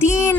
3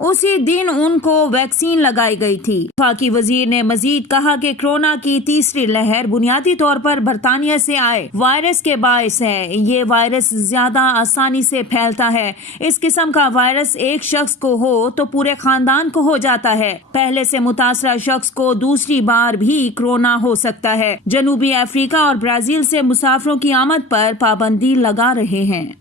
اسی دن ان کو ویکسین لگائی گئی تھی۔ وفاقی وزیر نے مزید کہا کہ کورونا کی تیسری لہر بنیادی طور پر برطانیہ سے آئے وائرس کے باعث ہے۔ یہ وائرس زیادہ آسانی سے پھیلتا ہے۔ اس قسم کا وائرس ایک شخص کو ہو تو پورے خاندان کو ہو جاتا ہے۔ پہلے سے متاثرہ شخص کو دوسری بار بھی کورونا ہو سکتا ہے۔ جنوبی افریقہ اور برازیل سے مسافروں کی آمد پر پابندی لگا رہے ہیں۔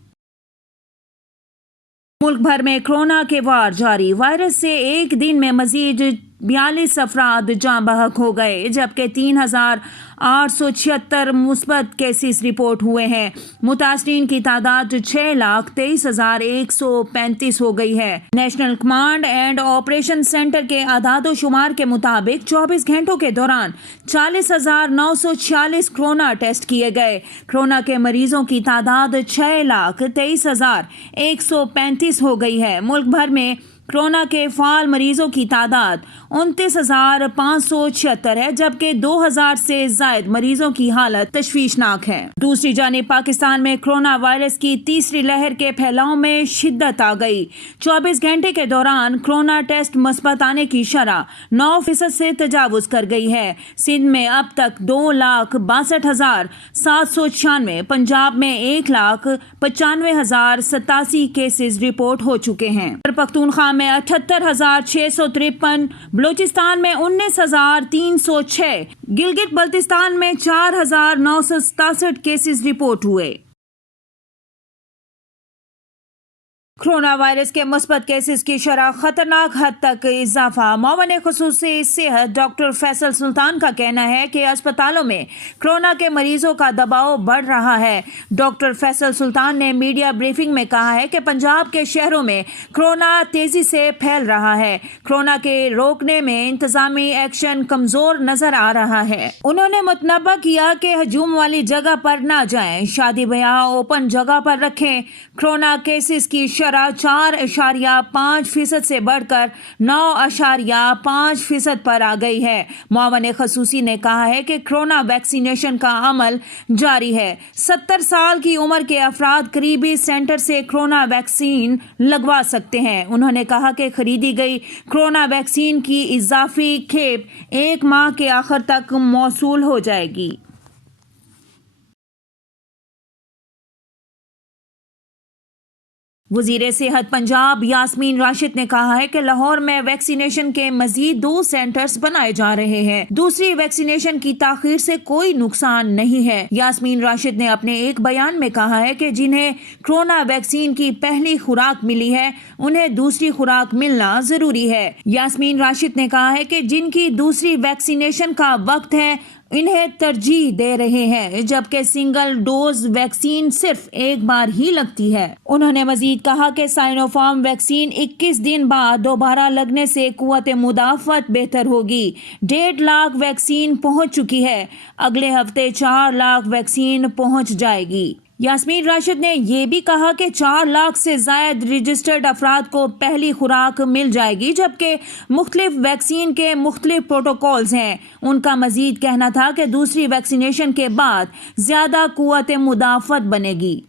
ملک بھر میں کورونا کے وار جاری۔ وائرس سے ایک دن میں مزید 42 افراد جاں بحق ہو گئے جبکہ 3,876 مثبت کیسز رپورٹ ہوئے ہیں۔ متاثرین کی تعداد 6,23,135 ہو گئی ہے۔ National command and operation centre کے اعداد و شمار کے مطابق 24 گھنٹوں کے دوران 40,946 کورونا ٹیسٹ کیے گئے۔ کورونا کے مریضوں کی تعداد 6,23,135 ہو گئی ہے۔ ملک بھر میں کورونا کے فعال مریضوں کی تعداد 29,576 ہے جبکہ 2,000 سے زائد مریضوں کی حالت تشویشناک ہے۔ دوسری جانب پاکستان میں کورونا وائرس کی تیسری لہر کے پھیلاؤ میں شدت آ گئی۔ 24 گھنٹے کے دوران کورونا ٹیسٹ مثبت آنے کی شرح 9% سے تجاوز کر گئی ہے۔ سندھ میں اب تک 2,62,796، پنجاب میں 1,95,087 کیسز رپورٹ ہو چکے ہیں۔ پختونخوا میں 78,653، بلوچستان میں 19,306، گلگت بلتستان میں 4,967 کیسز رپورٹ ہوئے۔ کورونا وائرس کے مثبت کیسز کی شرح خطرناک حد تک اضافہ۔ معاون خصوصی صحت ڈاکٹر فیصل سلطان کا کہنا ہے کہ اسپتالوں میں کورونا کے مریضوں کا دباؤ بڑھ رہا ہے۔ ڈاکٹر فیصل سلطان نے میڈیا بریفنگ میں کہا ہے کہ پنجاب کے شہروں میں کورونا تیزی سے پھیل رہا ہے۔ کورونا کے روکنے میں انتظامی ایکشن کمزور نظر آ رہا ہے۔ انہوں نے متنبہ کیا کہ ہجوم والی جگہ پر نہ جائیں، شادی بیاہ اوپن جگہ پر رکھیں۔ کورونا کیسز کی شرح 4.5% سے بڑھ کر 9.5% پر آ گئی ہے۔ معاون خصوصی نے کہا ہے کہ کورونا ویکسینیشن کا عمل جاری ہے۔ 70 سال کی عمر کے افراد قریبی سینٹر سے کورونا ویکسین لگوا سکتے ہیں۔ انہوں نے کہا کہ خریدی گئی کورونا ویکسین کی اضافی کھیپ 1 ماہ کے آخر تک موصول ہو جائے گی۔ وزیر صحت پنجاب یاسمین راشد نے کہا ہے کہ لاہور میں ویکسینیشن کے مزید 2 سینٹرز بنائے جا رہے ہیں۔ دوسری ویکسینیشن کی تاخیر سے کوئی نقصان نہیں ہے۔ یاسمین راشد نے اپنے ایک بیان میں کہا ہے کہ جنہیں کورونا ویکسین کی پہلی خوراک ملی ہے انہیں دوسری خوراک ملنا ضروری ہے۔ یاسمین راشد نے کہا ہے کہ جن کی دوسری ویکسینیشن کا وقت ہے انہیں ترجیح دے رہے ہیں جبکہ سنگل ڈوز ویکسین صرف ایک بار ہی لگتی ہے۔ انہوں نے مزید کہا کہ سائنو فارم ویکسین 21 دن بعد دوبارہ لگنے سے قوت مدافعت بہتر ہوگی۔ 1.5 لاکھ ویکسین پہنچ چکی ہے، اگلے ہفتے 4 لاکھ ویکسین پہنچ جائے گی۔ یاسمین راشد نے یہ بھی کہا کہ 4 لاکھ سے زائد رجسٹرڈ افراد کو پہلی خوراک مل جائے گی جبکہ مختلف ویکسین کے مختلف پروٹوکولز ہیں۔ ان کا مزید کہنا تھا کہ دوسری ویکسینیشن کے بعد زیادہ قوت مدافعت بنے گی۔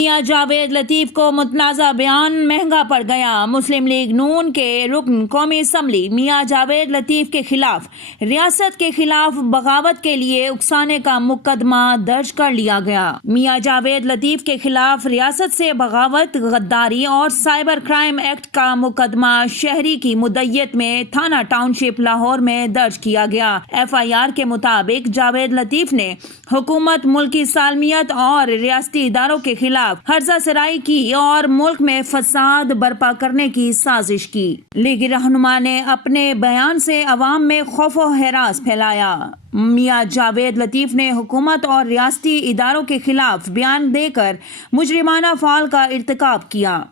میاں جاوید لطیف کو متنازع بیان مہنگا پڑ گیا۔ مسلم لیگ نون کے رکن قومی اسمبلی میاں جاوید لطیف کے خلاف ریاست کے خلاف بغاوت کے لیے اکسانے کا مقدمہ درج کر لیا گیا۔ میاں جاوید لطیف کے خلاف ریاست سے بغاوت، غداری اور سائبر کرائم ایکٹ کا مقدمہ شہری کی مدعیت میں تھانہ ٹاؤن شپ لاہور میں درج کیا گیا۔ FIR کے مطابق جاوید لطیف نے حکومت، ملکی سالمیت اور ریاستی اداروں کے خلاف ہرزہ سرائی کی اور ملک میں فساد برپا کرنے کی سازش کی۔ لیگی رہنما نے اپنے بیان سے عوام میں خوف و ہراس پھیلایا۔ میاں جاوید لطیف نے حکومت اور ریاستی اداروں کے خلاف بیان دے کر مجرمانہ فعل کا ارتکاب کیا۔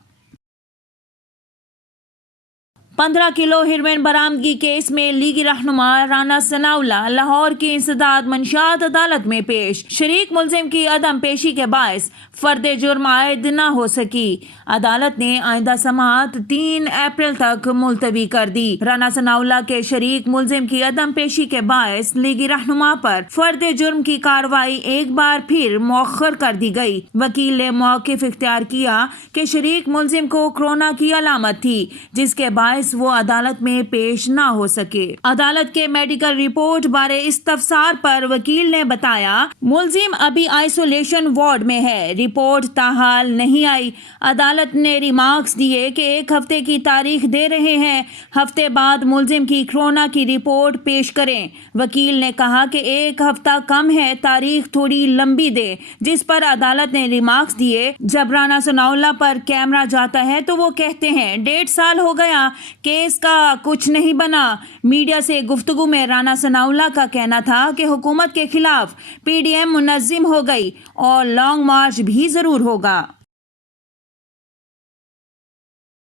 15 کلو ہیروئن برآمدگی کیس میں لیگی رہنما رانا ثناءاللہ لاہور کی انسداد منشیات عدالت میں پیش، شریک ملزم کی عدم پیشی کے باعث فرد جرم عائد نہ ہو سکی، عدالت نے آئندہ سماعت 3 اپریل تک ملتوی کر دی۔ رانا ثناءاللہ کے شریک ملزم کی عدم پیشی کے باعث لیگی رہنما پر فرد جرم کی کارروائی ایک بار پھر مؤخر کر دی گئی۔ وکیل نے موقف اختیار کیا کہ شریک ملزم کو کورونا کی علامت تھی، جس کے باعث وہ عدالت میں پیش نہ ہو سکے۔ عدالت کے میڈیکل رپورٹ بارے استفسار پر وکیل نے بتایا، ملزم ابھی آئسولیشن وارڈ میں ہے، رپورٹ تاحال نہیں آئی۔ عدالت نے ریمارکس دیے کہ 1 ہفتے کی تاریخ دے رہے ہیں، ہفتے بعد ملزم کی کورونا کی رپورٹ پیش کریں۔ وکیل نے کہا کہ 1 ہفتہ کم ہے، تاریخ تھوڑی لمبی دے، جس پر عدالت نے ریمارکس دیے، جب رانا ثناءاللہ پر کیمرہ جاتا ہے تو وہ کہتے ہیں 1.5 سال ہو گیا، کیس کا کچھ نہیں بنا۔ میڈیا سے گفتگو میں رانا ثناءاللہ کا کہنا تھا کہ حکومت کے خلاف PDM منظم ہو گئی اور لانگ مارچ بھی ضرور ہوگا۔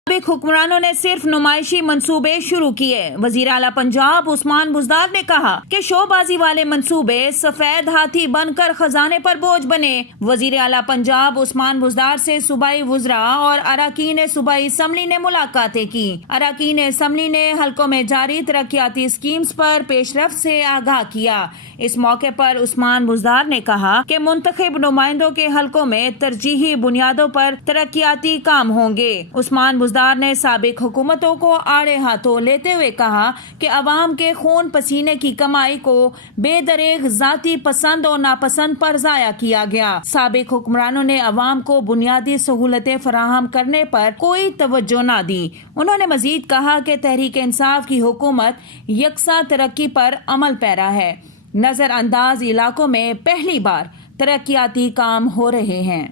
سابق حکمرانوں نے صرف نمائشی منصوبے شروع کیے، وزیر اعلیٰ پنجاب عثمان بزدار نے کہا کہ شو بازی والے منصوبے سفید ہاتھی بن کر خزانے پر بوجھ بنے۔ وزیر اعلیٰ پنجاب عثمان بزدار سے صوبائی وزراء اور اراکین صوبائی اسمبلی نے ملاقاتیں کی۔ اراکین اسمبلی نے حلقوں میں جاری ترقیاتی اسکیمز پر پیش رفت سے آگاہ کیا۔ اس موقع پر عثمان بزدار نے کہا کہ منتخب نمائندوں کے حلقوں میں ترجیحی بنیادوں پر ترقیاتی کام ہوں گے۔ عثمان بزدار نے سابق حکومتوں کو آڑے ہاتھوں لیتے ہوئے کہا کہ عوام کے خون پسینے کی کمائی کو بے دریغ ذاتی پسند اور ناپسند پر ضائع کیا گیا۔ سابق حکمرانوں نے عوام کو بنیادی سہولتیں فراہم کرنے پر کوئی توجہ نہ دی۔ انہوں نے مزید کہا کہ تحریک انصاف کی حکومت یکساں ترقی پر عمل پیرا ہے، نظر انداز علاقوں میں پہلی بار ترقیاتی کام ہو رہے ہیں۔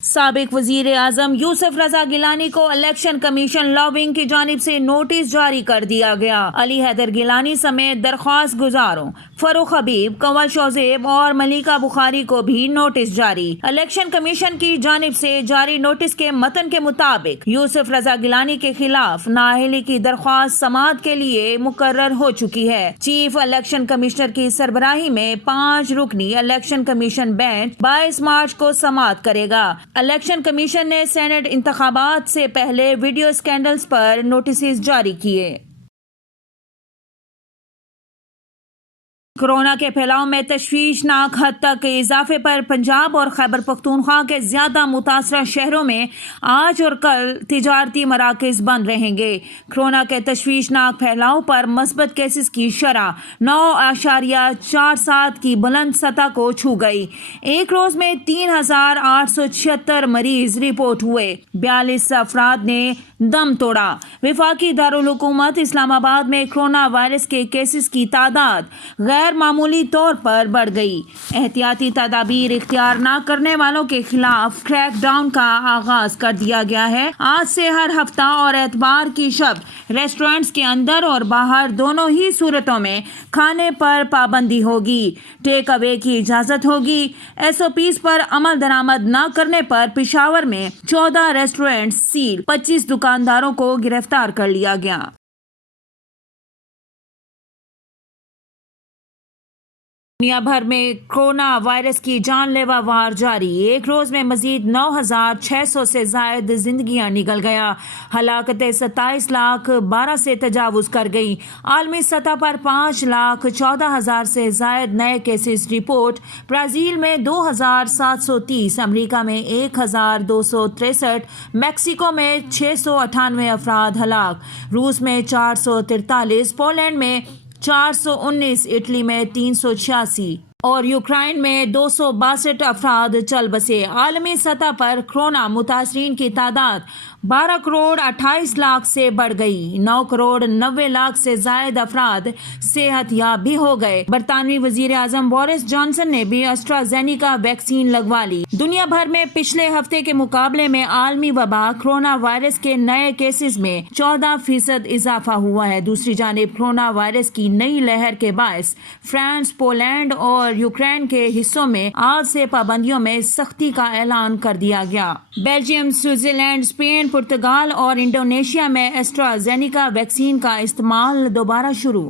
سابق وزیر اعظم یوسف رضا گیلانی کو الیکشن کمیشن لاونگ کی جانب سے نوٹس جاری کر دیا گیا۔ علی حیدر گیلانی سمیت درخواست گزاروں فاروق حبیب، کنور شوزیب اور ملیکہ بخاری کو بھی نوٹس جاری۔ الیکشن کمیشن کی جانب سے جاری نوٹس کے متن کے مطابق یوسف رضا گیلانی کے خلاف نااہلی کی درخواست سماعت کے لیے مقرر ہو چکی ہے۔ چیف الیکشن کمشنر کی سربراہی میں 5 رکنی الیکشن کمیشن بینچ 22 مارچ کو سماعت کرے گا۔ الیکشن کمیشن نے سینٹ انتخابات سے پہلے ویڈیو اسکینڈلز پر نوٹسز جاری کیے۔ کورونا کے پھیلاؤ میں تشویشناک حد تک اضافے پر پنجاب اور خیبر پختونخوا کے زیادہ متاثرہ شہروں میں آج اور کل تجارتی مراکز بند رہیں گے۔ کورونا کے تشویشناک پھیلاؤ پر مثبت کیسز کی شرح 9.47 کی بلند سطح کو چھو گئی۔ ایک روز میں 3,876 مریض رپورٹ ہوئے، 42 افراد نے دم توڑا۔ وفاقی دارالحکومت اسلام آباد میں کورونا وائرس کے کیسز کی تعداد غیر معمولی طور پر بڑھ گئی۔ احتیاطی تدابیر اختیار نہ کرنے والوں کے خلاف کریک ڈاؤن کا آغاز کر دیا گیا ہے۔ آج سے ہر ہفتہ اور اتوار کی شب ریسٹورینٹس کے اندر اور باہر دونوں ہی صورتوں میں کھانے پر پابندی ہوگی۔ ٹیک اوے کی اجازت ہوگی۔ SOPs پر عمل درآمد نہ کرنے پر پشاور میں 14 ریسٹورینٹس سیل، 25 دکانداروں کو گرفتار کر لیا گیا۔ دنیا بھر میں کورونا وائرس کی جان لیوا وار جاری، ایک روز میں مزید 9,600 سے زائد زندگیاں نگل گیا، ہلاکتیں 27,12,000 سے تجاوز کر گئی۔ عالمی سطح پر 5,14,000 سے زائد نئے کیسز رپورٹ، برازیل میں 2,730، امریکہ میں 1,263، میکسیکو میں 698 افراد ہلاک، روس میں 443، پولینڈ میں 419، اٹلی میں 386 اور یوکرائن میں 262 افراد چل بسے۔ عالمی سطح پر کورونا متاثرین کی تعداد 12 کروڑ 28 لاکھ سے بڑھ گئی، 9 کروڑ 90 لاکھ سے زائد افراد صحت یاب بھی ہو گئے۔ برطانوی وزیر اعظم بورس جانسن نے بھی اسٹرازینیکا ویکسین لگوا لی۔ دنیا بھر میں پچھلے ہفتے کے مقابلے میں عالمی وبا کورونا وائرس کے نئے کیسز میں 14% اضافہ ہوا ہے۔ دوسری جانب کورونا وائرس کی نئی لہر کے باعث فرانس، پولینڈ اور اور یوکرین کے حصوں میں آج سے پابندیوں میں سختی کا اعلان کر دیا گیا۔ بیلجیم، سوئٹزرلینڈ، اسپین، پرتگال اور انڈونیشیا میں ایسٹرازینیکا ویکسین کا استعمال دوبارہ شروع۔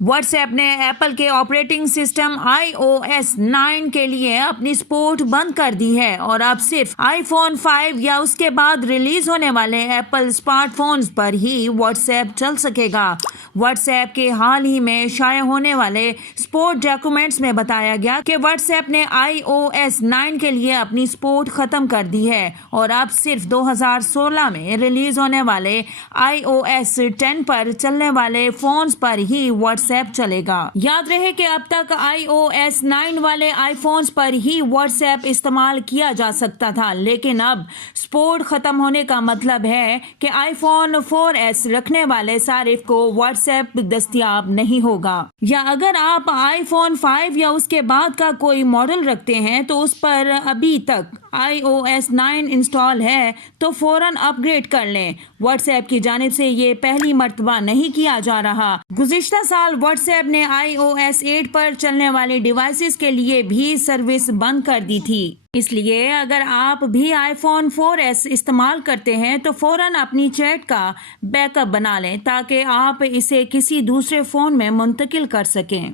واٹس ایپ نے ایپل کے آپریٹنگ سسٹم iOS 9 کے لیے اپنی سپورٹ بند کر دی ہے اور اب صرف آئی فون 5 یا اس کے بعد ریلیز ہونے والے ایپل اسمارٹ فونز پر ہی واٹس ایپ چل سکے گا۔ واٹس ایپ کے حال ہی میں شائع ہونے والے سپورٹ ڈاکیومنٹس میں بتایا گیا کہ واٹس ایپ نے iOS 9 کے لیے اپنی سپورٹ ختم کر دی ہے اور اب صرف 2016 میں ریلیز ہونے والے iOS 10 پر چلنے والے فونز پر ہی واٹس ایپ چلے گا۔ یاد رہے کہ اب تک iOS 9 والے آئی فونز پر ہی واٹس ایپ استعمال کیا جا سکتا تھا، لیکن اب سپورٹ ختم ہونے کا مطلب ہے کہ آئی فون 4S رکھنے والے صارف کو واٹس ایپ دستیاب نہیں ہوگا، یا اگر آپ آئی فون 5 یا اس کے بعد کا کوئی ماڈل رکھتے ہیں تو اس پر ابھی تک iOS 9 انسٹال ہے تو فوراً اپ گریڈ کر لیں۔ واٹس ایپ کی جانب سے یہ پہلی مرتبہ نہیں کیا جا رہا۔ گزشتہ سال واٹس ایپ نے iOS 8 پر چلنے والی ڈیوائسز کے لیے بھی سروس بند کر دی تھی۔ اس لیے اگر آپ بھی آئی فون 4S استعمال کرتے ہیں تو فوراً اپنی چیٹ کا بیک اپ بنا لیں تاکہ آپ اسے کسی دوسرے فون میں منتقل کر سکیں۔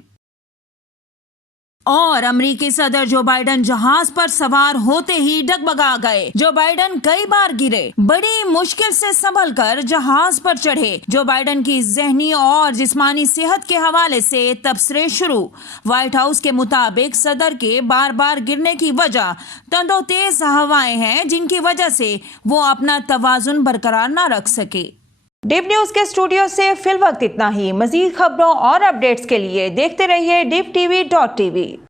اور امریکی صدر جو بائیڈن جہاز پر سوار ہوتے ہی ڈگمگا گئے۔ جو بائیڈن کئی بار گرے، بڑی مشکل سے سنبھل کر جہاز پر چڑھے۔ جو بائیڈن کی ذہنی اور جسمانی صحت کے حوالے سے تبصرے شروع۔ وائٹ ہاؤس کے مطابق صدر کے بار بار گرنے کی وجہ تند و تیز ہوائیں ہیں، جن کی وجہ سے وہ اپنا توازن برقرار نہ رکھ سکے۔ ڈیپ نیوز کے اسٹوڈیو سے فی الوقت اتنا ہی۔ مزید خبروں اور اپڈیٹس کے لیے دیکھتے رہیے DeepTV.tv۔